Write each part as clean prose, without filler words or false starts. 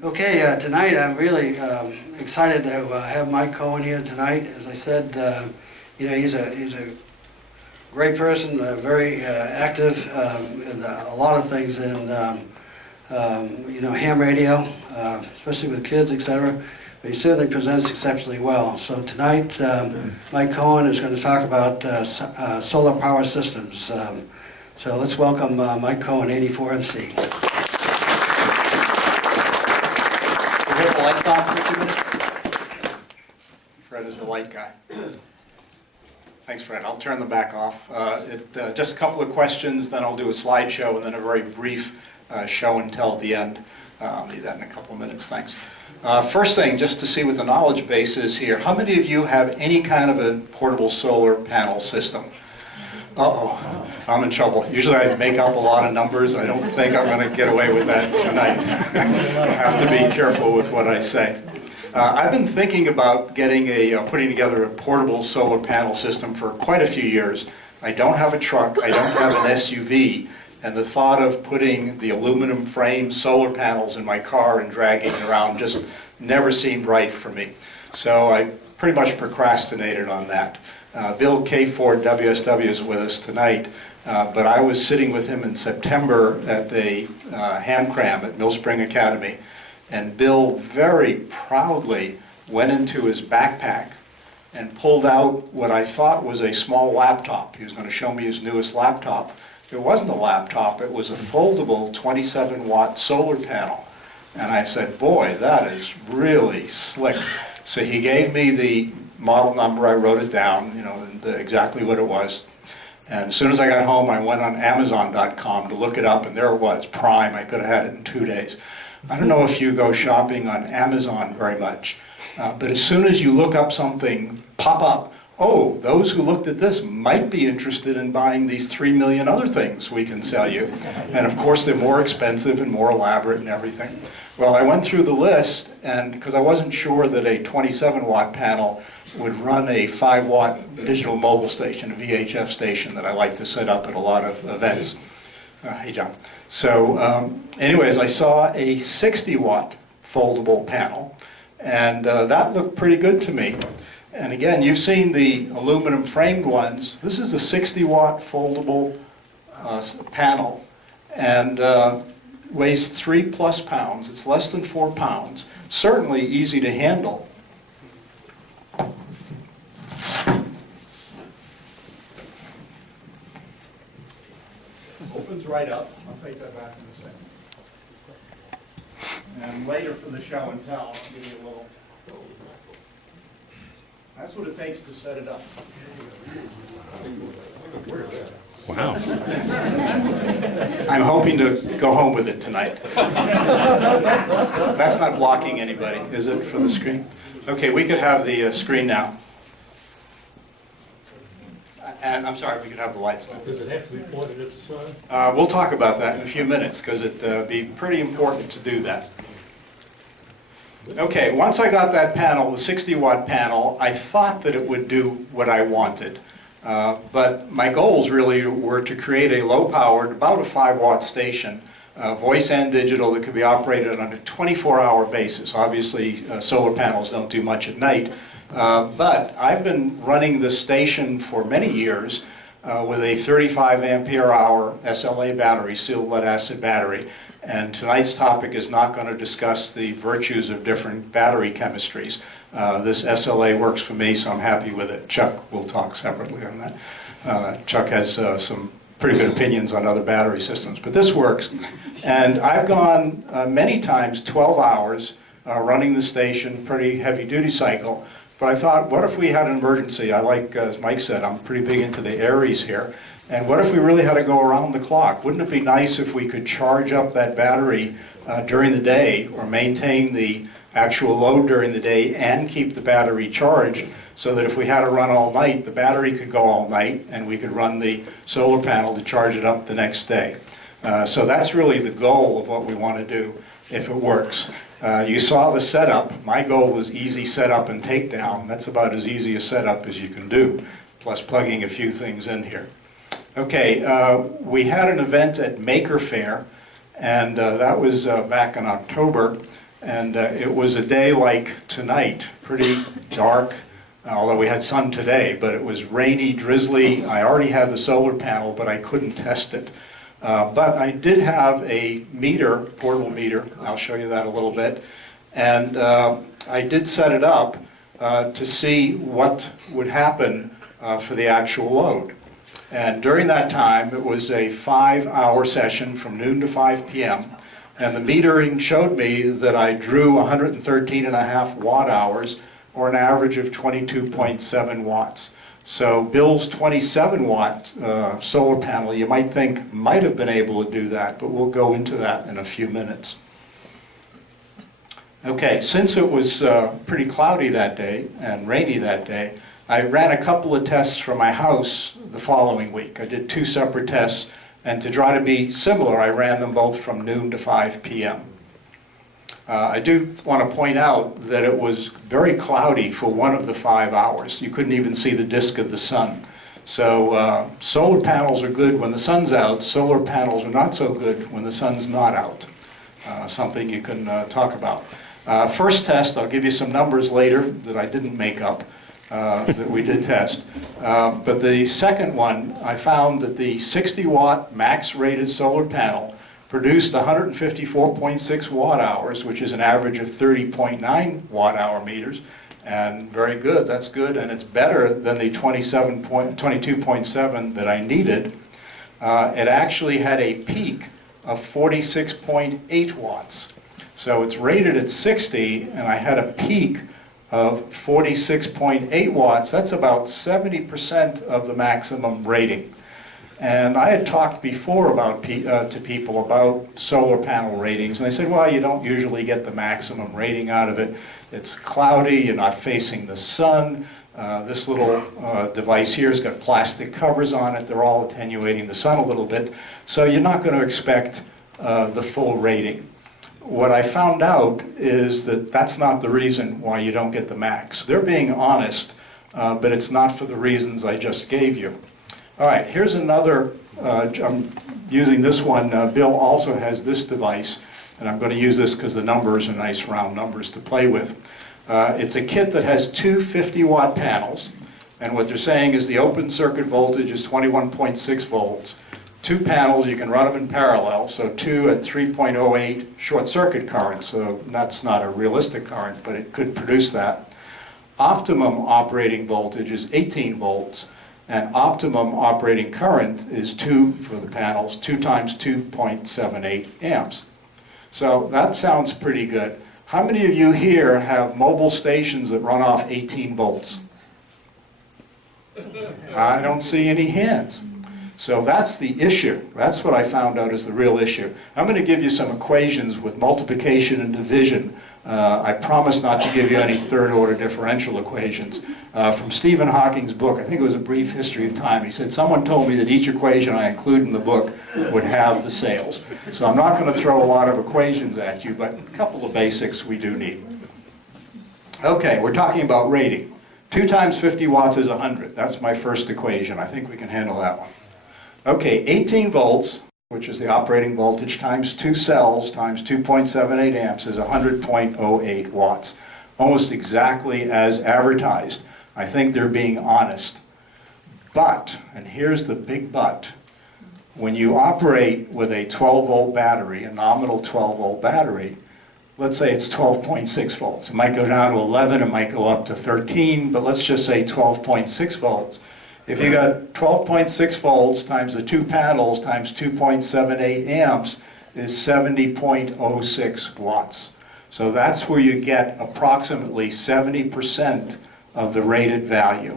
Tonight I'm really excited to have Mike Cohen here tonight. As I said, he's a great person, very active in a lot of things in ham radio, especially with kids, etc. But he certainly presents exceptionally well. So tonight, Mike Cohen is going to talk about solar power systems. So let's welcome Mike Cohen, 84MC. Hit the lights on for 2 minutes. Fred is the light guy. Thanks, Fred. I'll turn them back off. Just a couple of questions, then I'll do a slideshow, and then a very brief show and tell at the end. I'll need that in a couple of minutes. Thanks. First thing, just to see what the knowledge base is here. How many of you have any kind of a portable solar panel system? Uh-oh, I'm in trouble. Usually I make up a lot of numbers. I don't think I'm going to get away with that tonight. I have to be careful with what I say. I've been thinking about putting together a portable solar panel system for quite a few years. I don't have a truck, I don't have an SUV, and the thought of putting the aluminum frame solar panels in my car and dragging it around just never seemed right for me. So I pretty much procrastinated on that. Bill K. Ford, WSW, is with us tonight, but I was sitting with him in September at the hand cram at Mill Spring Academy, and Bill very proudly went into his backpack and pulled out what I thought was a small laptop. He was going to show me his newest laptop. It wasn't a laptop, it was a foldable 27-watt solar panel. And I said, boy, that is really slick. So he gave me the model number, I wrote it down, exactly what it was. And as soon as I got home, I went on Amazon.com to look it up, and there it was, Prime. I could have had it in 2 days. I don't know if you go shopping on Amazon very much, but as soon as you look up something, pop up, oh, those who looked at this might be interested in buying these 3 million other things we can sell you. And of course, they're more expensive and more elaborate and everything. Well, I went through the list, and because I wasn't sure that a 27-watt panel would run a 5-watt digital mobile station, a VHF station that I like to set up at a lot of events. Hey, John. So anyways, I saw a 60-watt foldable panel, and that looked pretty good to me. And again, you've seen the aluminum framed ones. This is the 60-watt foldable panel, and weighs 3+ pounds. It's less than 4 pounds. Certainly easy to handle. Opens right up. I'll take that back in a second. And later for the show and tell, I'll give you a little. That's what it takes to set it up. Wow. I'm hoping to go home with it tonight. That's not blocking anybody, is it, for the screen? Okay, we could have the screen now. And I'm sorry, we could have the lights now. Does it have to be pointed at the sun? We'll talk about that in a few minutes, because it'd be pretty important to do that. Okay, once I got that panel, the 60-watt panel, I thought that it would do what I wanted. But my goals really were to create a low-powered, about a 5-watt station, voice and digital, that could be operated on a 24-hour basis. Obviously, solar panels don't do much at night. But I've been running this station for many years with a 35 ampere hour SLA battery, sealed lead acid battery. And tonight's topic is not going to discuss the virtues of different battery chemistries. This SLA works for me, so I'm happy with it. Chuck will talk separately on that. Chuck has some pretty good opinions on other battery systems, but this works. And I've gone many times 12 hours running the station, pretty heavy duty cycle. But I thought, what if we had an emergency? I like, as Mike said, I'm pretty big into the Aries here. And what if we really had to go around the clock? Wouldn't it be nice if we could charge up that battery during the day, or maintain the actual load during the day and keep the battery charged, so that if we had to run all night, the battery could go all night and we could run the solar panel to charge it up the next day. So that's really the goal of what we want to do if it works. You saw the setup. My goal was easy setup and takedown. That's about as easy a setup as you can do, plus plugging a few things in here. Okay, we had an event at Maker Faire, and that was back in October, And it was a day like tonight, pretty dark, although we had sun today, but it was rainy, drizzly. I already had the solar panel, but I couldn't test it. But I did have a meter, portable meter. I'll show you that a little bit. And I did set it up to see what would happen for the actual load. And during that time, it was a 5-hour session from noon to 5 p.m. And the metering showed me that I drew 113.5 watt hours, or an average of 22.7 watts. So Bill's 27 watt solar panel, you might think, might have been able to do that, but we'll go into that in a few minutes. Okay, since it was pretty cloudy that day and rainy that day, I ran a couple of tests from my house the following week. I did 2 separate tests, and to try to be similar, I ran them both from noon to 5 p.m. I do want to point out that it was very cloudy for one of the 5 hours. You couldn't even see the disk of the sun. So solar panels are good when the sun's out. Solar panels are not so good when the sun's not out. Something you can talk about. First test, I'll give you some numbers later that I didn't make up. That we did test. But the second one, I found that the 60 watt max rated solar panel produced 154.6 watt hours, which is an average of 30.9 watt hour meters, and very good, that's good, and it's better than the 22.7 that I needed. It actually had a peak of 46.8 watts. So it's rated at 60, and I had a peak of 46.8 watts. That's about 70% of the maximum rating. And I had talked before about to people about solar panel ratings, and they said, well, you don't usually get the maximum rating out of it. It's cloudy, you're not facing the sun. This little device here has got plastic covers on it. They're all attenuating the sun a little bit. So you're not going to expect the full rating. What I found out is that that's not the reason why you don't get the max. They're being honest, but it's not for the reasons I just gave you. All right, here's another, I'm using this one. Bill also has this device, and I'm going to use this because the numbers are nice round numbers to play with. It's a kit that has 2 50-watt panels, and what they're saying is the open circuit voltage is 21.6 volts. 2 panels, you can run them in parallel, so 2 at 3.08 short circuit current, so that's not a realistic current, but it could produce that. Optimum operating voltage is 18 volts, and optimum operating current is 2 for the panels, 2 times 2.78 amps. So that sounds pretty good. How many of you here have mobile stations that run off 18 volts? I don't see any hands. So that's the issue. That's what I found out is the real issue. I'm going to give you some equations with multiplication and division. I promise not to give you any third-order differential equations. From Stephen Hawking's book, I think it was A Brief History of Time, he said, someone told me that each equation I include in the book would have the sales. So I'm not going to throw a lot of equations at you, but a couple of basics we do need. Okay, we're talking about rating. 2 times 50 watts is 100. That's my first equation. I think we can handle that one. Okay, 18 volts, which is the operating voltage, times 2 cells times 2.78 amps is 100.08 watts. Almost exactly as advertised. I think they're being honest. But, and here's the big but, when you operate with a 12-volt battery, a nominal 12-volt battery, let's say it's 12.6 volts. It might go down to 11, it might go up to 13, but let's just say 12.6 volts. If you got 12.6 volts times the 2 panels times 2.78 amps is 70.06 watts. So that's where you get approximately 70% of the rated value.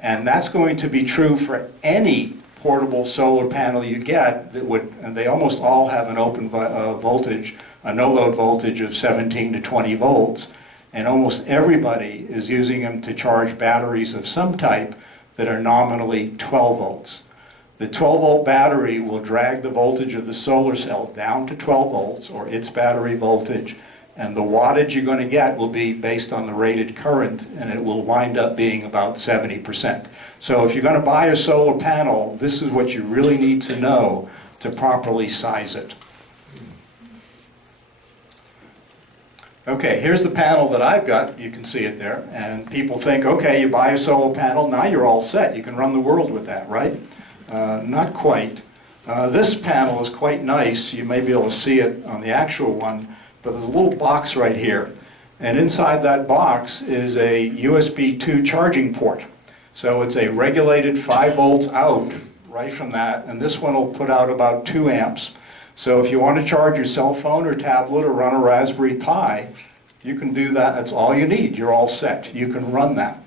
And that's going to be true for any portable solar panel you get that would, and they almost all have an open voltage, a no-load voltage of 17 to 20 volts. And almost everybody is using them to charge batteries of some type that are nominally 12 volts. The 12-volt battery will drag the voltage of the solar cell down to 12 volts, or its battery voltage, and the wattage you're going to get will be based on the rated current, and it will wind up being about 70%. So if you're going to buy a solar panel, this is what you really need to know to properly size it. Okay, here's the panel that I've got. You can see it there. And people think, okay, you buy a solar panel, now you're all set. You can run the world with that, right? Not quite. This panel is quite nice. You may be able to see it on the actual one, but there's a little box right here. And inside that box is a USB 2 charging port. So it's a regulated 5 volts out right from that, and this one will put out about 2 amps. So if you want to charge your cell phone or tablet or run a Raspberry Pi, you can do that. That's all you need. You're all set. You can run that.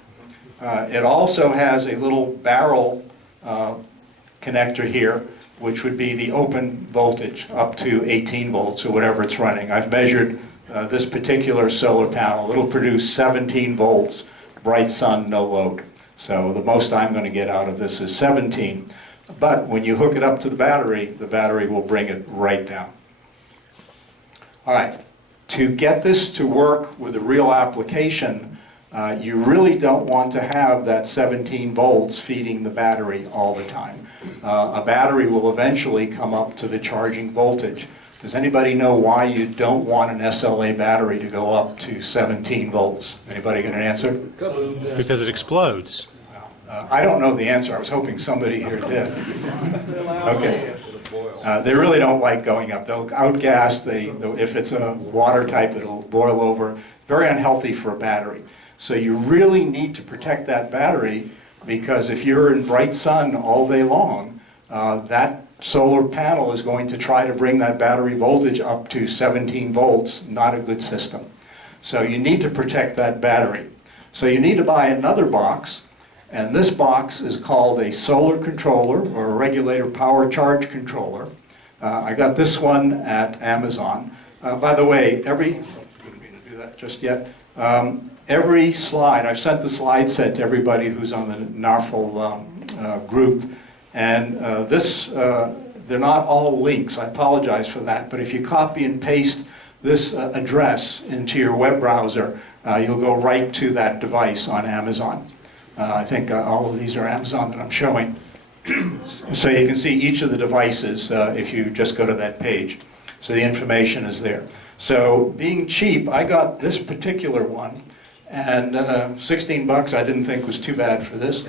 It also has a little barrel connector here, which would be the open voltage up to 18 volts or whatever it's running. I've measured this particular solar panel. It'll produce 17 volts, bright sun, no load. So the most I'm going to get out of this is 17. But when you hook it up to the battery will bring it right down. All right, to get this to work with a real application, you really don't want to have that 17 volts feeding the battery all the time. A battery will eventually come up to the charging voltage. Does anybody know why you don't want an SLA battery to go up to 17 volts? Anybody got an answer? Because it explodes. I don't know the answer. I was hoping somebody here did. Okay. They really don't like going up. They'll outgas. If it's a water type, it'll boil over. Very unhealthy for a battery. So you really need to protect that battery, because if you're in bright sun all day long, that solar panel is going to try to bring that battery voltage up to 17 volts. Not a good system. So you need to protect that battery. So you need to buy another box. And this box is called a solar controller, or a regulator power charge controller. I got this one at Amazon. By the way, didn't mean to do that just yet. Every slide, I've sent the slide set to everybody who's on the NARFL group. And they're not all links. I apologize for that. But if you copy and paste this address into your web browser, you'll go right to that device on Amazon. I think all of these are Amazon that I'm showing. So you can see each of the devices if you just go to that page. So the information is there. So being cheap, I got this particular one, and 16 bucks I didn't think was too bad for this.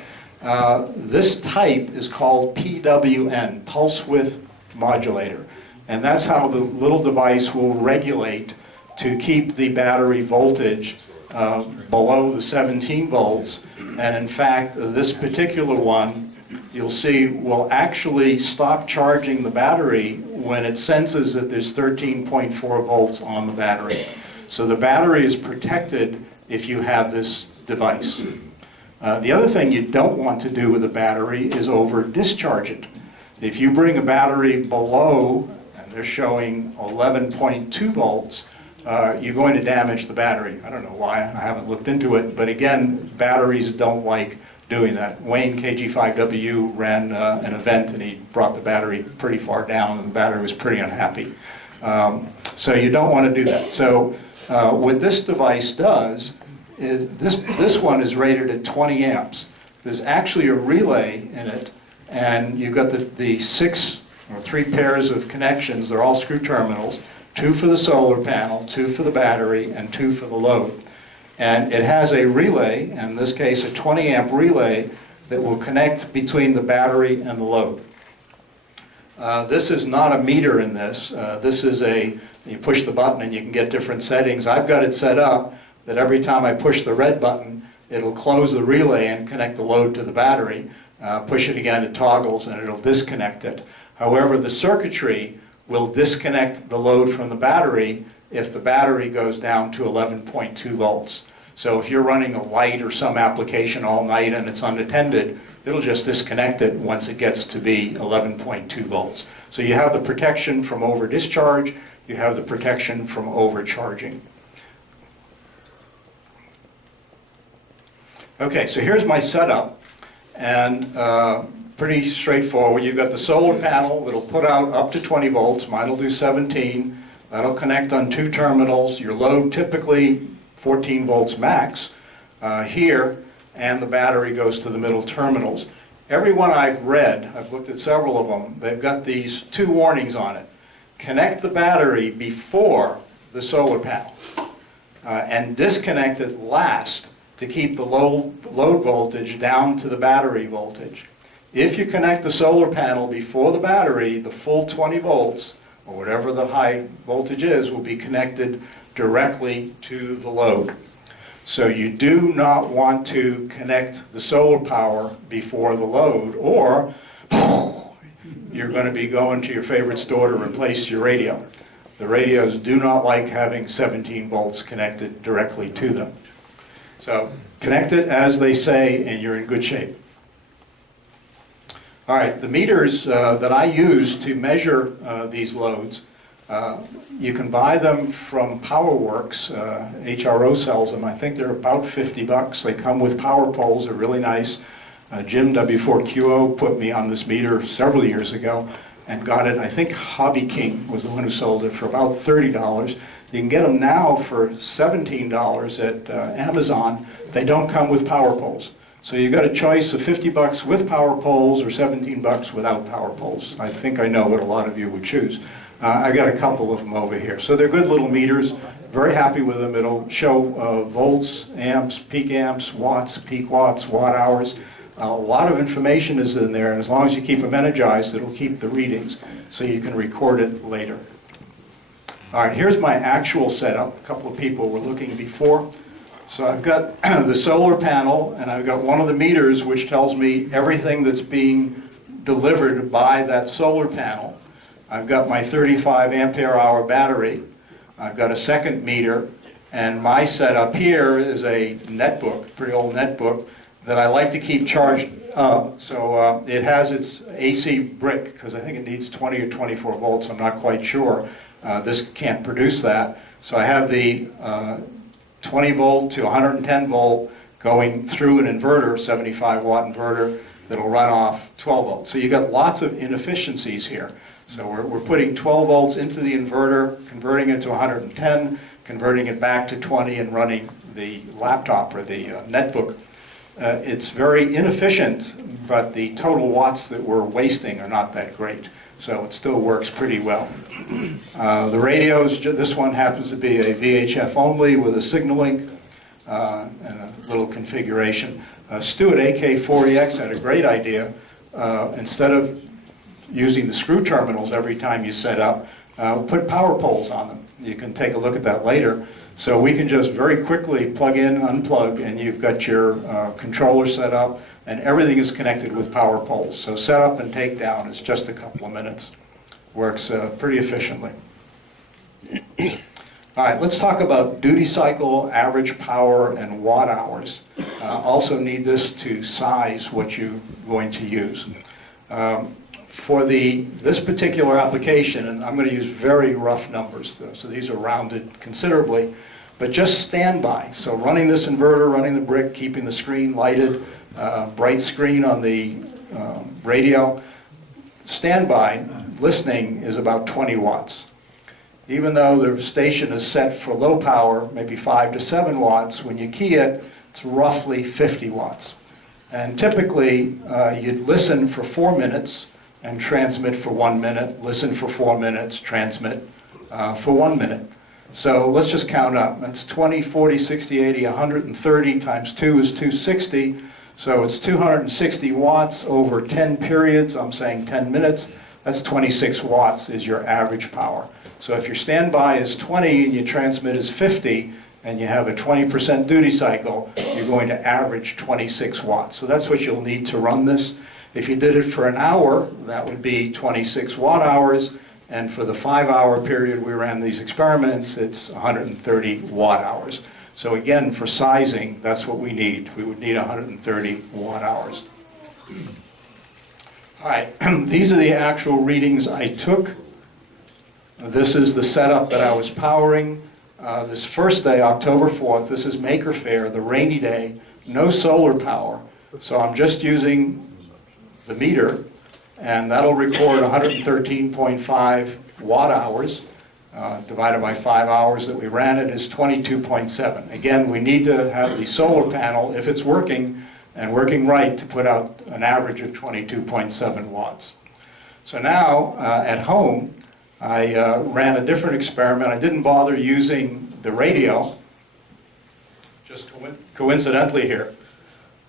This type is called PWN, Pulse Width Modulator. And that's how the little device will regulate to keep the battery voltage below the 17 volts. And in fact, this particular one, you'll see, will actually stop charging the battery when it senses that there's 13.4 volts on the battery. So the battery is protected if you have this device. The other thing you don't want to do with a battery is over discharge it. If you bring a battery below, and they're showing 11.2 volts, you're going to damage the battery. I don't know why, I haven't looked into it, but again, batteries don't like doing that. Wayne, KG5W, ran an event and he brought the battery pretty far down and the battery was pretty unhappy. So you don't want to do that. So what this device does is, this one is rated at 20 amps. There's actually a relay in it, and you've got the 6 or 3 pairs of connections. They're all screw terminals. 2 for the solar panel, 2 for the battery, and 2 for the load. And it has a relay, in this case a 20 amp relay, that will connect between the battery and the load. This is not a meter in this. This is you push the button and you can get different settings. I've got it set up that every time I push the red button, it'll close the relay and connect the load to the battery. Push it again, it toggles, and it'll disconnect it. However, the circuitry will disconnect the load from the battery if the battery goes down to 11.2 volts. So if you're running a light or some application all night and it's unattended, it'll just disconnect it once it gets to be 11.2 volts. So you have the protection from over discharge, you have the protection from overcharging. Okay, so here's my setup, and pretty straightforward. You've got the solar panel that'll put out up to 20 volts. Mine will do 17. That'll connect on 2 terminals. Your load typically 14 volts max here, and the battery goes to the middle terminals. Every one I've read, I've looked at several of them, they've got these 2 warnings on it. Connect the battery before the solar panel. and disconnect it last to keep the load voltage down to the battery voltage. If you connect the solar panel before the battery, the full 20 volts, or whatever the high voltage is, will be connected directly to the load. So you do not want to connect the solar power before the load, or you're going to be going to your favorite store to replace your radio. The radios do not like having 17 volts connected directly to them. So connect it as they say, and you're in good shape. All right, the meters that I use to measure these loads, you can buy them from PowerWorks. HRO sells them. I think they're about $50. They come with power poles. They're really nice. Jim W4QO put me on this meter several years ago and got it. I think Hobby King was the one who sold it for about $30. You can get them now for $17 at Amazon. They don't come with power poles. So you've got a choice of $50 with power poles or $17 without power poles. I think I know what a lot of you would choose. I got a couple of them over here. So they're good little meters. Very happy with them. It'll show volts, amps, peak amps, watts, peak watts, watt hours. A lot of information is in there, and as long as you keep them energized, it'll keep the readings so you can record it later. All right, here's my actual setup. A couple of people were looking before. So I've got the solar panel, and I've got one of the meters which tells me everything that's being delivered by that solar panel. I've got my 35 ampere hour battery. I've got a second meter, and my setup here is a netbook, pretty old netbook, that I like to keep charged up. So it has its AC brick, because I think it needs 20 or 24 volts, I'm not quite sure. This can't produce that. So I have the 20 volt to 110 volt going through an inverter, 75 watt inverter, that'll run off 12 volts. So you got lots of inefficiencies here. So we're putting 12 volts into the inverter, converting it to 110, converting it back to 20, and running the laptop or the netbook. It's very inefficient, but the total watts that we're wasting are not that great. So it still works pretty well. The radios, this one happens to be a VHF only with a signal link and a little configuration. Stu at AK40X had a great idea. Instead of using the screw terminals every time you set up, put power poles on them. You can take a look at that later. So we can just very quickly plug in, unplug, and you've got your controller set up, and everything is connected with power poles. So set up and take down is just a couple of minutes. Works pretty efficiently. All right, let's talk about duty cycle, average power, and watt hours. Also need this to size what you're going to use. For this particular application, and I'm going to use very rough numbers, though, so these are rounded considerably, but just standby. So running this inverter, running the brick, keeping the screen lighted, bright screen on the radio, standby listening is about 20 watts. Even though the station is set for low power, maybe 5 to 7 watts, when you key it, it's roughly 50 watts. And typically, you'd listen for 4 minutes and transmit for 1 minute, listen for 4 minutes, transmit for 1 minute. So let's just count up. That's 20, 40, 60, 80, 130 times 2 is 260. So it's 260 watts over 10 periods. I'm saying 10 minutes. That's 26 watts is your average power. So if your standby is 20 and your transmit is 50, and you have a 20% duty cycle, you're going to average 26 watts. So that's what you'll need to run this. If you did it for an hour, that would be 26 watt hours. And for the 5-hour period we ran these experiments, it's 130 watt hours. So again, for sizing, that's what we need. We would need 130 watt hours. All right, these are the actual readings I took. This is the setup that I was powering. This first day, October 4th, this is Maker Faire, the rainy day, no solar power. So I'm just using the meter, and that'll record 113.5 watt hours. Divided by 5 hours that we ran it is 22.7. Again, we need to have the solar panel, if it's working, and working right, to put out an average of 22.7 watts. So now, at home, I ran a different experiment. I didn't bother using the radio. just coincidentally here,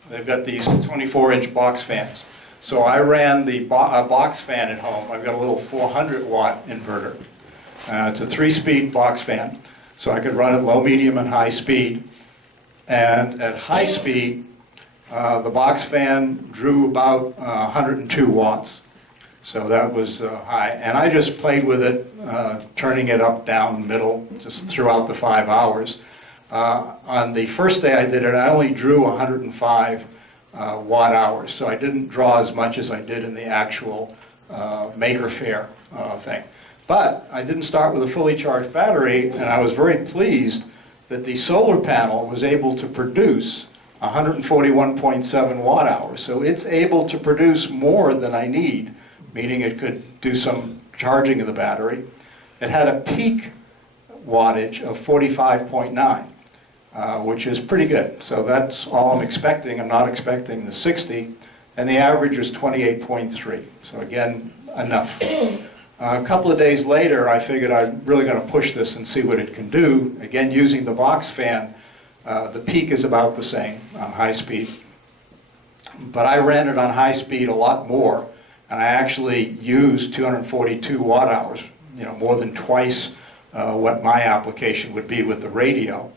they've got these 24-inch box fans. So I ran the box fan at home. I've got a little 400-watt inverter. It's a 3-speed box fan, so I could run it low, medium, and high speed. And at high speed, the box fan drew about 102 watts. So that was high. And I just played with it, turning it up, down, middle, just throughout the 5 hours. On the first day I did it, I only drew 105 watt hours, so I didn't draw as much as I did in the actual Maker Faire thing. But I didn't start with a fully charged battery, and I was very pleased that the solar panel was able to produce 141.7 watt hours. So it's able to produce more than I need, meaning it could do some charging of the battery. It had a peak wattage of 45.9. Which is pretty good. So that's all I'm expecting. I'm not expecting the 60, and the average is 28.3. So again, enough. A couple of days later, I figured I'm really going to push this and see what it can do. Again, using the box fan, the peak is about the same on high speed. But I ran it on high speed a lot more, and I actually used 242 watt hours, more than twice what my application would be with the radio.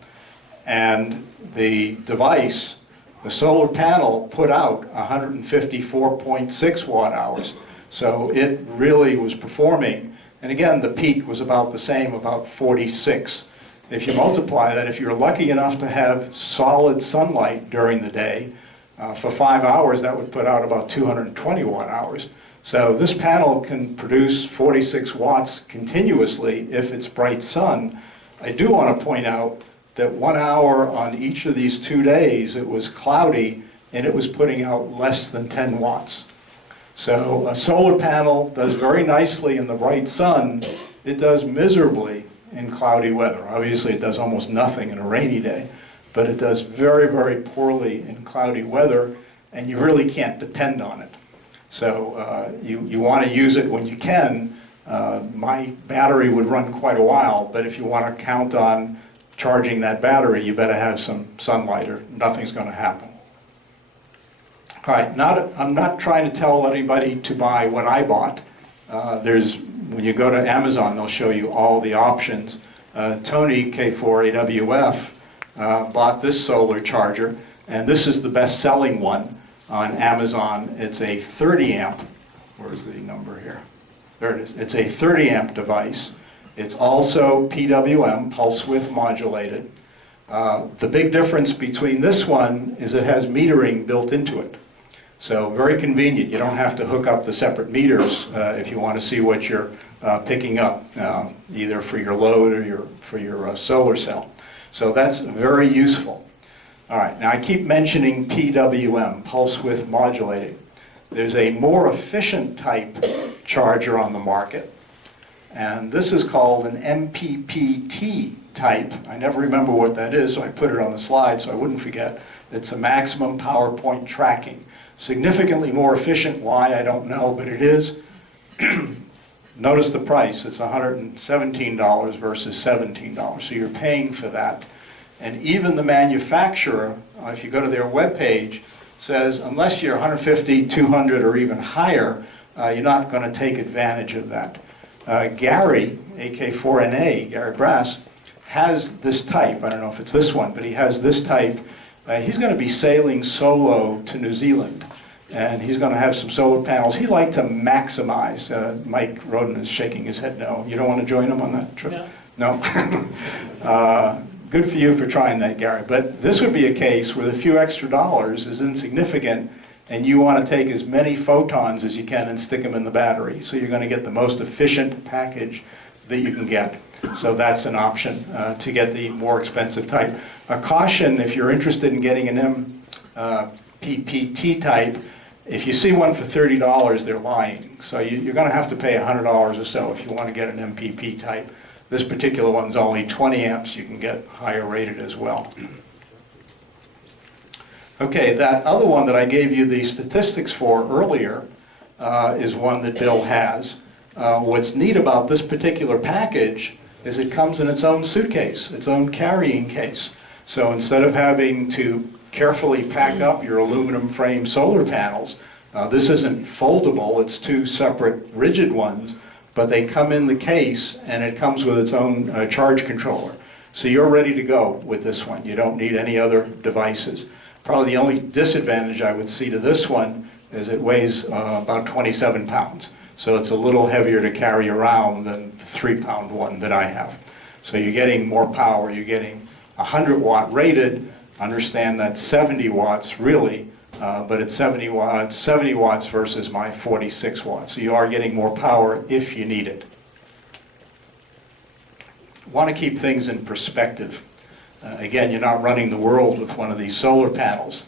And the device, the solar panel, put out 154.6 watt hours. So it really was performing. And again, the peak was about the same, about 46. If you multiply that, if you're lucky enough to have solid sunlight during the day, for 5 hours, that would put out about 220 watt hours. So this panel can produce 46 watts continuously if it's bright sun. I do want to point out that 1 hour on each of these 2 days, it was cloudy, and it was putting out less than 10 watts. So a solar panel does very nicely in the bright sun. It does miserably in cloudy weather. Obviously, it does almost nothing in a rainy day, but it does very, very poorly in cloudy weather, and you really can't depend on it. So you want to use it when you can. My battery would run quite a while, but if you want to count on charging that battery, you better have some sunlight or nothing's going to happen. All right, I'm not trying to tell anybody to buy what I bought. When you go to Amazon, they'll show you all the options. Tony, K4AWF, bought this solar charger, and this is the best-selling one on Amazon. It's a 30 amp, where's the number here? There it is. It's a 30 amp device. It's also PWM, pulse width modulated. The big difference between this one is it has metering built into it. So very convenient. You don't have to hook up the separate meters if you want to see what you're picking up, either for your load or for your solar cell. So that's very useful. All right, now I keep mentioning PWM, pulse width modulated. There's a more efficient type charger on the market, and this is called an MPPT type. I never remember what that is, so I put it on the slide so I wouldn't forget. It's a maximum power point tracking. Significantly more efficient. Why, I don't know, but it is. Notice the price. It's $117 versus $17, so you're paying for that. And even the manufacturer, if you go to their webpage, says unless you're 150, 200, or even higher, you're not going to take advantage of that. Gary, AK4NA, Gary Brass, has this type. I don't know if it's this one, but he has this type. He's going to be sailing solo to New Zealand, and he's going to have some solar panels. He liked to maximize. Mike Roden is shaking his head no. You don't want to join him on that trip? No? Good for you for trying that, Gary. But this would be a case where the few extra dollars is insignificant, and you want to take as many photons as you can and stick them in the battery. So you're going to get the most efficient package that you can get. So that's an option to get the more expensive type. A caution, if you're interested in getting an MPPT type, if you see one for $30, they're lying. So you're going to have to pay $100 or so if you want to get an MPP type. This particular one's only 20 amps. You can get higher rated as well. Okay, that other one that I gave you the statistics for earlier is one that Bill has. What's neat about this particular package is it comes in its own suitcase, its own carrying case. So instead of having to carefully pack up your aluminum frame solar panels, this isn't foldable, it's two separate rigid ones, but they come in the case and it comes with its own charge controller. So you're ready to go with this one. You don't need any other devices. Probably the only disadvantage I would see to this one is it weighs about 27 pounds. So it's a little heavier to carry around than the 3-pound one that I have. So you're getting more power. You're getting 100 watt rated. Understand that's 70 watts really, but it's 70 watts versus my 46 watts. So you are getting more power if you need it. Want to keep things in perspective. Again, you're not running the world with one of these solar panels.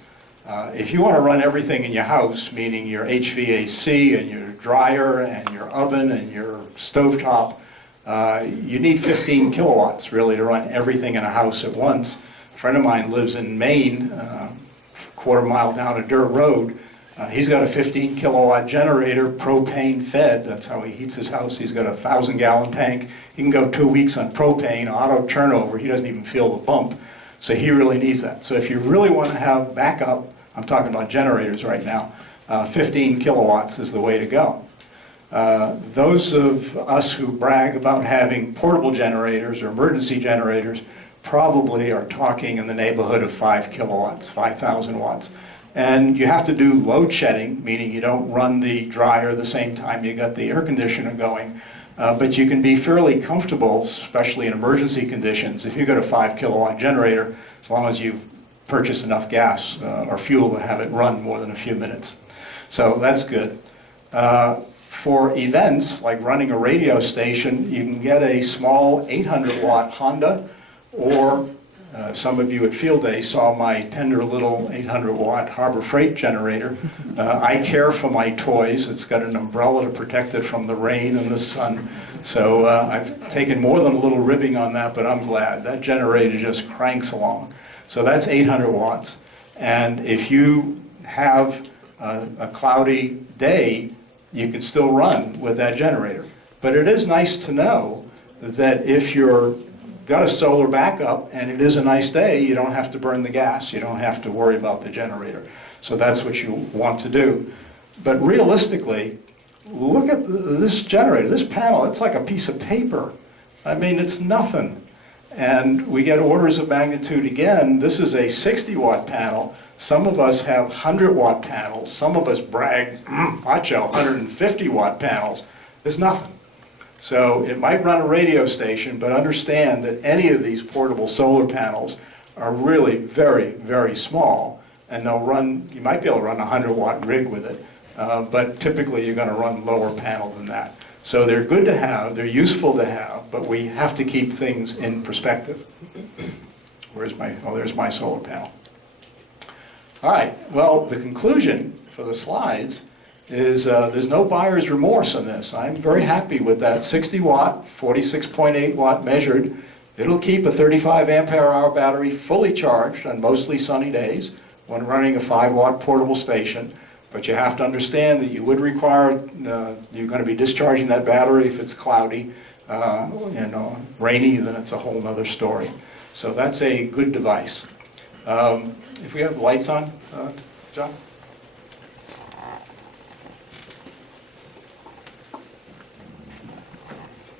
If you want to run everything in your house, meaning your HVAC and your dryer and your oven and your stovetop, you need 15 kilowatts really to run everything in a house at once. A friend of mine lives in Maine, a quarter mile down a dirt road. He's got a 15 kilowatt generator, propane fed. That's how he heats his house. He's got a 1,000-gallon tank. He can go 2 weeks on propane, auto turnover. He doesn't even feel the bump. So he really needs that. So if you really want to have backup, I'm talking about generators right now, 15 kilowatts is the way to go. Those of us who brag about having portable generators or emergency generators probably are talking in the neighborhood of 5 kilowatts, 5,000 watts. And you have to do load shedding, meaning you don't run the dryer the same time you got the air conditioner going. But you can be fairly comfortable, especially in emergency conditions, if you've got a 5 kilowatt generator, as long as you purchase enough gas or fuel to have it run more than a few minutes. So that's good. For events, like running a radio station, you can get a small 800 watt Honda, or some of you at Field Day saw my tender little 800 watt Harbor Freight generator. I care for my toys. It's got an umbrella to protect it from the rain and the sun. So I've taken more than a little ribbing on that, but I'm glad. That generator just cranks along. So that's 800 watts. And if you have a cloudy day, you can still run with that generator. But it is nice to know that if you're got a solar backup and it is a nice day, you don't have to burn the gas. You don't have to worry about the generator. So that's what you want to do. But realistically, look at this generator, this panel. It's like a piece of paper. I mean, it's nothing. And we get orders of magnitude again. This is a 60 watt panel. Some of us have 100 watt panels. Some of us brag, macho, 150 watt panels. It's nothing. So it might run a radio station, but understand that any of these portable solar panels are really very, very small. And they'll run, you might be able to run a 100 watt rig with it, but typically you're going to run lower panel than that. So they're good to have, they're useful to have, but we have to keep things in perspective. Where's my, oh, there's my solar panel. All right, well, the conclusion for the slides is there's no buyer's remorse on this. I'm very happy with that 60 watt, 46.8 watt measured. It'll keep a 35 ampere hour battery fully charged on mostly sunny days when running a 5 watt portable station. But you have to understand that you would require, you're going to be discharging that battery if it's cloudy, rainy, then it's a whole other story. So that's a good device. If we have the lights on, John?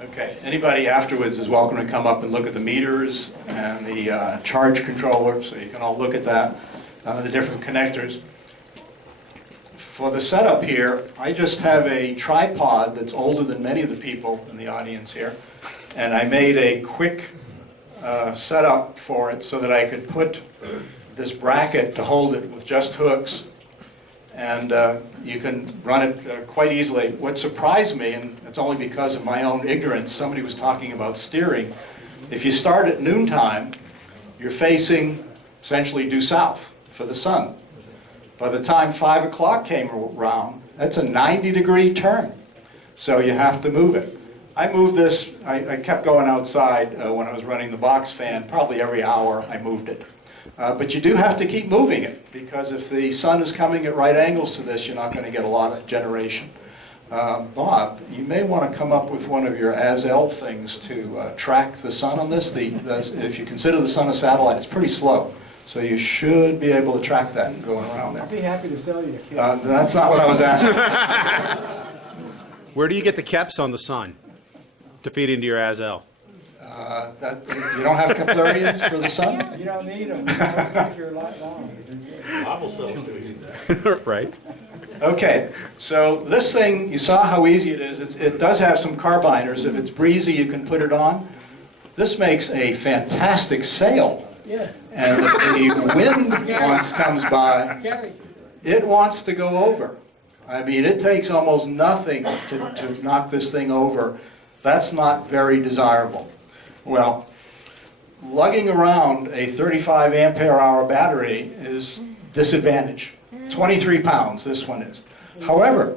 Okay, anybody afterwards is welcome to come up and look at the meters and the charge controller, so you can all look at that, the different connectors. For the setup here, I just have a tripod that's older than many of the people in the audience here, and I made a quick setup for it so that I could put this bracket to hold it with just hooks, and you can run it quite easily. What surprised me, and it's only because of my own ignorance, somebody was talking about steering. If you start at noontime, you're facing essentially due south for the sun. By the time 5 o'clock came around, that's a 90-degree turn. So you have to move it. I moved this, I kept going outside when I was running the box fan. Probably every hour I moved it. But you do have to keep moving it, because if the sun is coming at right angles to this, you're not going to get a lot of generation. Bob, you may want to come up with one of your as-L things to track the sun on this. If you consider the sun a satellite, it's pretty slow. So you should be able to track that going around there. I'd be happy to sell you a kit. That's not what I was asking. Where do you get the keps on the sun to feed into your ASL? You don't have Keplerians for the sun? You don't need them. Make your light long. Right? Okay, so this thing, you saw how easy it is. It does have some carbiners. If it's breezy, you can put it on. This makes a fantastic sail. Yeah. And if the wind comes by, Gary. it wants to go over. I mean, it takes almost nothing to knock this thing over. That's not very desirable. Well, lugging around a 35 ampere hour battery is disadvantage. 23 pounds, this one is. However,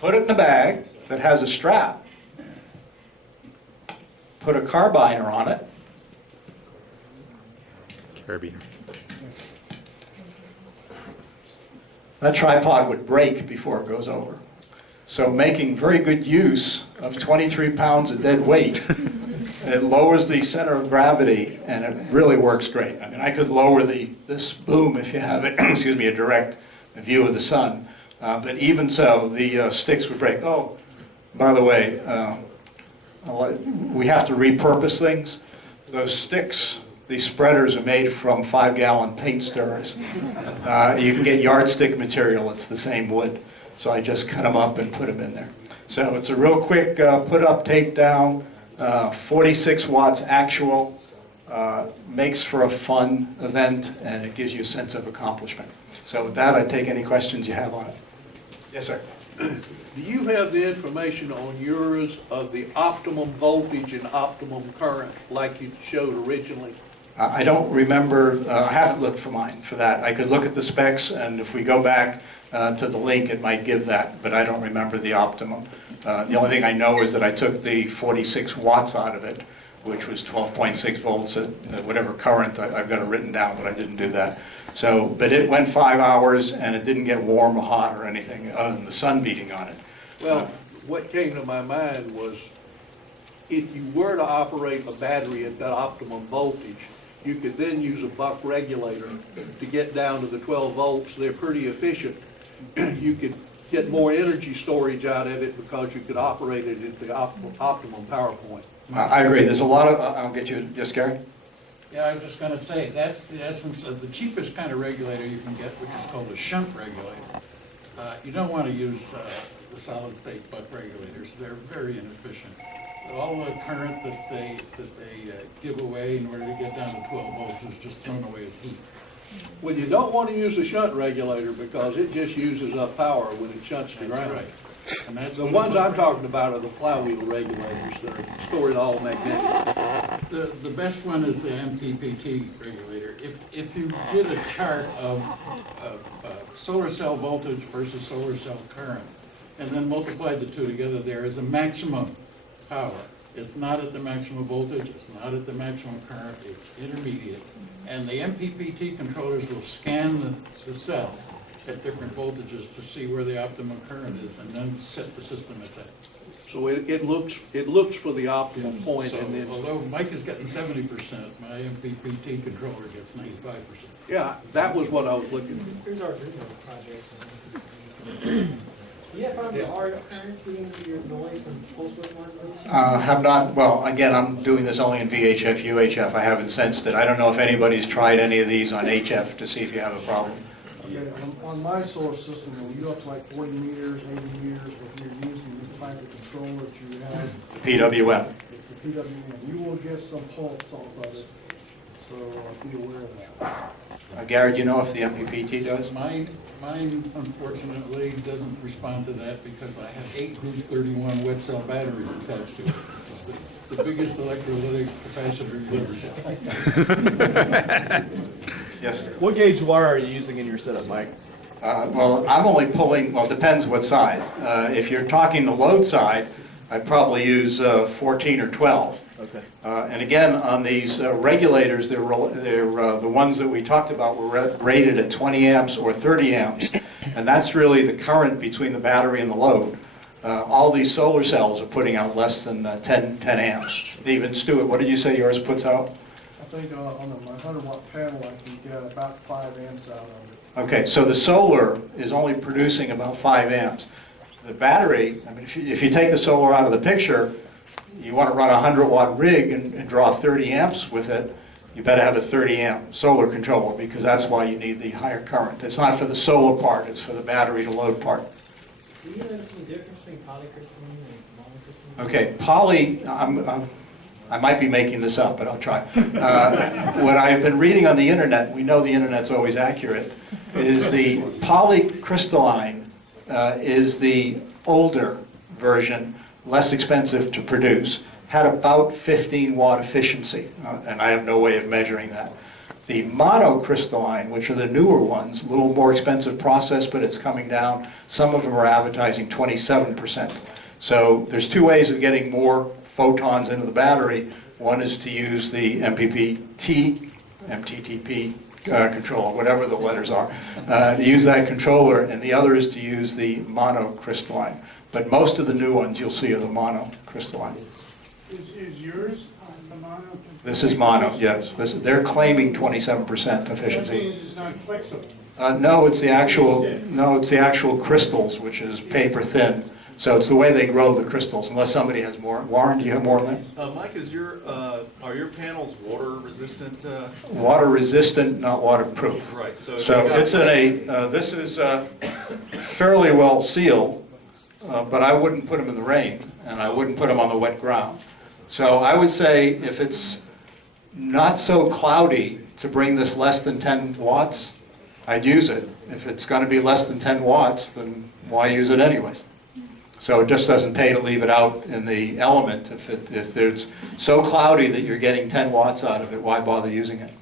put it in a bag that has a strap, put a carbiner on it, Carabiner. that tripod would break before it goes over. So making very good use of 23 pounds of dead weight, it lowers the center of gravity, and it really works great. I mean, I could lower this boom if you have it, excuse me, a direct view of the sun. But even so, the sticks would break. Oh, by the way, we have to repurpose things. Those sticks, these spreaders are made from 5-gallon paint stirrers. You can get yardstick material, it's the same wood. So I just cut them up and put them in there. So it's a real quick put up, take down, 46 watts actual, makes for a fun event, and it gives you a sense of accomplishment. So with that, I'd take any questions you have on it. Yes, sir. Do you have the information on yours of the optimum voltage and optimum current like you showed originally? I don't remember, I haven't looked for mine for that. I could look at the specs, and if we go back to the link, it might give that, but I don't remember the optimum. The only thing I know is that I took the 46 watts out of it, which was 12.6 volts at whatever current. I've got it written down, but I didn't do that. So, but it went 5 hours, and it didn't get warm or hot or anything other than the sun beating on it. Well, what came to my mind was if you were to operate a battery at that optimum voltage, you could then use a buck regulator to get down to the 12 volts. They're pretty efficient. You could get more energy storage out of it because you could operate it at the optimum power point. I agree. There's a lot of, I'll get you, yes, Gary? Yeah, I was just gonna say, that's the essence of the cheapest kind of regulator you can get, which is called a shunt regulator. You don't want to use the solid state buck regulators. They're very inefficient. All the current that they give away in order to get down to 12 volts is just thrown away as heat. Well, you don't want to use a shunt regulator because it just uses up power when it shunts to ground. Right. And that's The what ones I'm talking about are the flywheel regulators that are stored all magnetic. the best one is the MPPT regulator. If you did a chart of solar cell voltage versus solar cell current, and then multiplied the two together, there is a maximum power. It's not at the maximum voltage, it's not at the maximum current, it's intermediate. And the MPPT controllers will scan the cell at different voltages to see where the optimum current is, and then set the system at that. So it looks for the optimal point, So and then, although Mike is getting 70%, my MPPT controller gets 95%. yeah, that was what I was looking for. Here's our Arduino projects. Do you have found the R currents getting into your noise from pulse width modulation? Have not, well, again, I'm doing this only in VHF, UHF. I haven't sensed it. I don't know if anybody's tried any of these on HF to see if you have a problem. Yeah, on my solar system, when you go up to like 40 meters, 80 meters, if you're using this type of controller that you have, PWM. it's the PWM, you will get some pulse off of it, so be aware of that. Gary, do you know if the MPPT does? Mine unfortunately doesn't respond to that because I have 8 group 31 wet cell batteries attached to it. It's the biggest electrolytic capacitor you ever shot. Yes. What gauge wire are you using in your setup, Mike? Well, I'm only pulling, well, it depends what side. If you're talking the load side, I'd probably use 14 or 12. Okay. And again, on these regulators, they're the ones that we talked about were rated at 20 amps or 30 amps. And that's really the current between the battery and the load. All these solar cells are putting out less than 10 amps. Even Stuart, what did you say yours puts out? I think on my 100-watt panel, I can get about 5 amps out of it. Okay, so the solar is only producing about 5 amps. The battery, I mean, if you take the solar out of the picture, you want to run a 100-watt rig and draw 30 amps with it, you better have a 30-amp solar controller, because that's why you need the higher current. It's not for the solar part, it's for the battery to load part. Do you know some difference between polycrystalline and monocrystalline? Okay, poly, I might be making this up, but I'll try. What I've been reading on the internet, we know the internet's always accurate, is the polycrystalline is the older version, less expensive to produce, had about 15-watt efficiency, and I have no way of measuring that. The monocrystalline, which are the newer ones, a little more expensive process, but it's coming down. Some of them are advertising 27%. So there's two ways of getting more photons into the battery. One is to use the MPPT, MTTP controller, whatever the letters are, to use that controller, and the other is to use the monocrystalline. But most of the new ones you'll see are the monocrystalline. Is yours the mono? This is mono, yes. They're claiming 27% That efficiency. means it's not flexible. No, it's the actual crystals, which is paper thin. So it's the way they grow the crystals, unless somebody has more. Warren, do you have more on that? Mike, are your panels water resistant? Water resistant, not waterproof. Right, so. So it's in a, this is fairly well sealed, but I wouldn't put them in the rain, and I wouldn't put them on the wet ground. So I would say if it's not so cloudy to bring this less than 10 watts, I'd use it. If it's going to be less than 10 watts, then why use it anyways? So it just doesn't pay to leave it out in the element. If it's so cloudy that you're getting 10 watts out of it, why bother using it?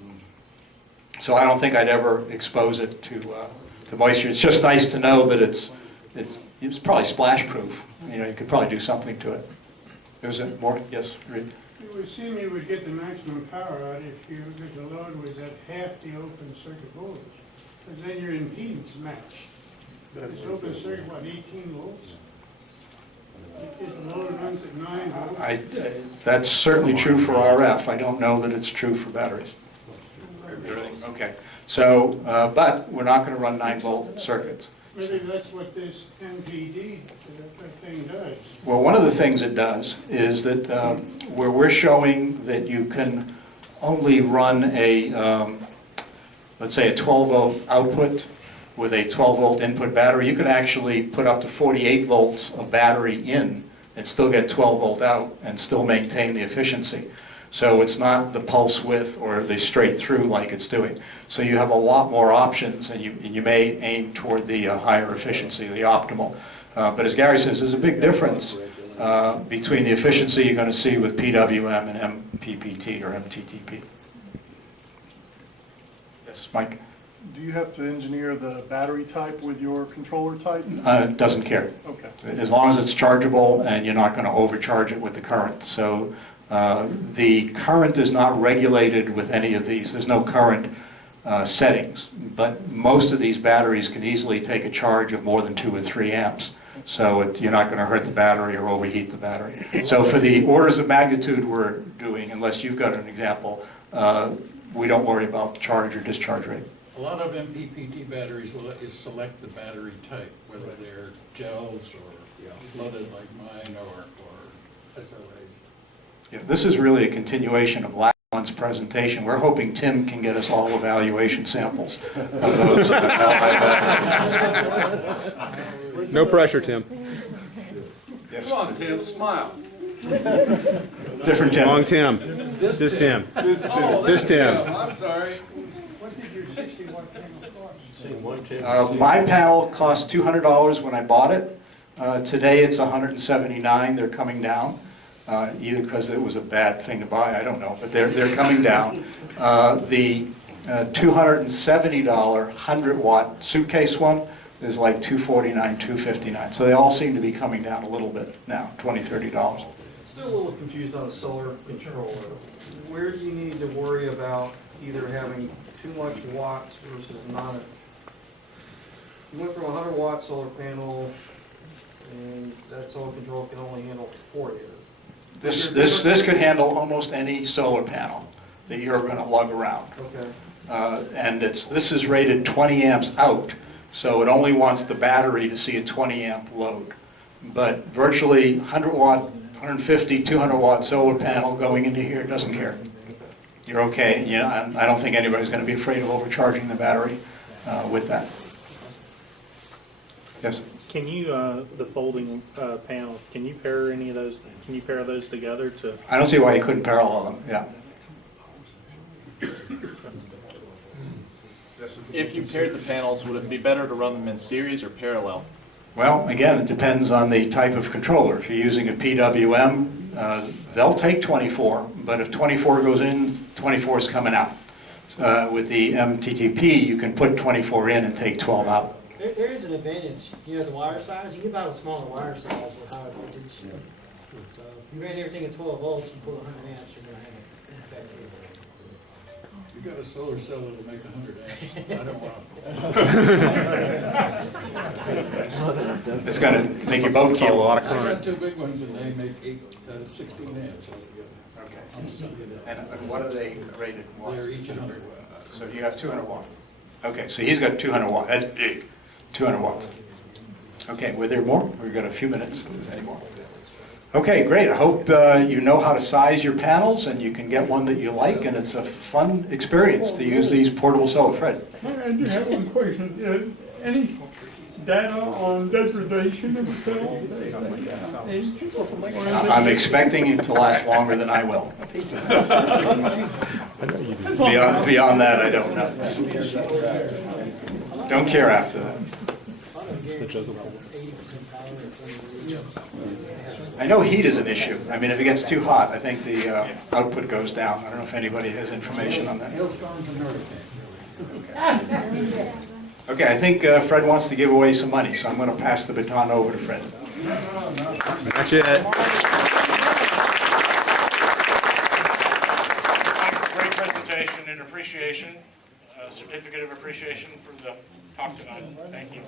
So I don't think I'd ever expose it to moisture. It's just nice to know that it's probably splash proof. You know, you could probably do something to it. There's more? Yes, Reed. It would seem you would get the maximum power out if the load was at half the open circuit voltage. Because then your impedance match. This open circuit, what, 18 volts? If the load runs at 9 volts. That's certainly true for RF. I don't know that it's true for batteries. Okay. So, but we're not going to run 9-volt circuits. Maybe that's what this MPD thing does. Well, one of the things it does is that where we're showing that you can only run a, let's say a 12-volt output with a 12-volt input battery, you can actually put up to 48 volts of battery in and still get 12-volt out and still maintain the efficiency. So it's not the pulse width or the straight through like it's doing. So you have a lot more options, and you may aim toward the higher efficiency, the optimal. But as Gary says, there's a big difference between the efficiency you're going to see with PWM and MPPT or MTTP. Yes, Mike? Do you have to engineer the battery type with your controller type? Doesn't care. Okay. As long as it's chargeable and you're not going to overcharge it with the current. So the current is not regulated with any of these. There's no current settings, but most of these batteries can easily take a charge of more than 2 or 3 amps. So you're not going to hurt the battery or overheat the battery. So for the orders of magnitude we're doing, unless you've got an example, we don't worry about charge or discharge rate. A lot of MPPT batteries will let you select the battery type, whether they're gels or flooded like mine or SLAs. Yeah, this is really a continuation of last month's presentation. We're hoping Tim can get us all evaluation samples of those. No pressure, Tim. Yes. Come on, Tim, smile. Different Tim. Wrong Tim. This Tim. This Tim. I'm sorry. What did your 60-watt panel cost? My panel cost $200 when I bought it. Today it's $179. They're coming down. Either because it was a bad thing to buy, I don't know, but they're coming down. The $270 100-watt suitcase one is like $249, $259. So they all seem to be coming down a little bit now, $20, $30. Still a little confused on a solar controller. Where do you need to worry about either having too much watts versus not? You went from a 100-watt solar panel, and that solar control can only handle 40. This could handle almost any solar panel that you're going to lug around. Okay. And this is rated 20 amps out, so it only wants the battery to see a 20 amp load. But virtually 100 watt, 150, 200 watt solar panel going into here doesn't care. You're okay. Yeah, I don't think anybody's going to be afraid of overcharging the battery with that. Yes? Can you, the folding panels, can you pair any of those, can you pair those together to? I don't see why you couldn't parallel them, yeah. If you paired the panels, would it be better to run them in series or parallel? Well, again, it depends on the type of controller. If you're using a PWM, they'll take 24, but if 24 goes in, 24 is coming out. With the MTTP, you can put 24 in and take 12 out. There is an advantage, the wire size. You can buy a smaller wire size with higher voltage. So if you ran everything at 12 volts, you pull 100 amps, you're going to have an effect. You got a solar cell that'll make 100 amps. I don't want It's going to make your boat keel. I got two big ones and they make 16 amps altogether. Okay. And what are they rated? They're each 100 watts. So you have 200 watts. Okay, so he's got 200 watts. That's big. 200 watts. Okay, were there more? We've got a few minutes. If there's any more. Okay, great. I hope you know how to size your panels and you can get one that you like, and it's a fun experience to use these portable solar. Fred? I do have one question. Any data on degradation of the cells? I'm expecting it to last longer than I will. Beyond that, I don't know. Don't care after that. I know heat is an issue. I mean, if it gets too hot, I think the output goes down. I don't know if anybody has information on that. Okay, I think Fred wants to give away some money, so I'm going to pass the baton over to Fred. That's it. Great presentation and appreciation, certificate of appreciation for the talk tonight. Thank you.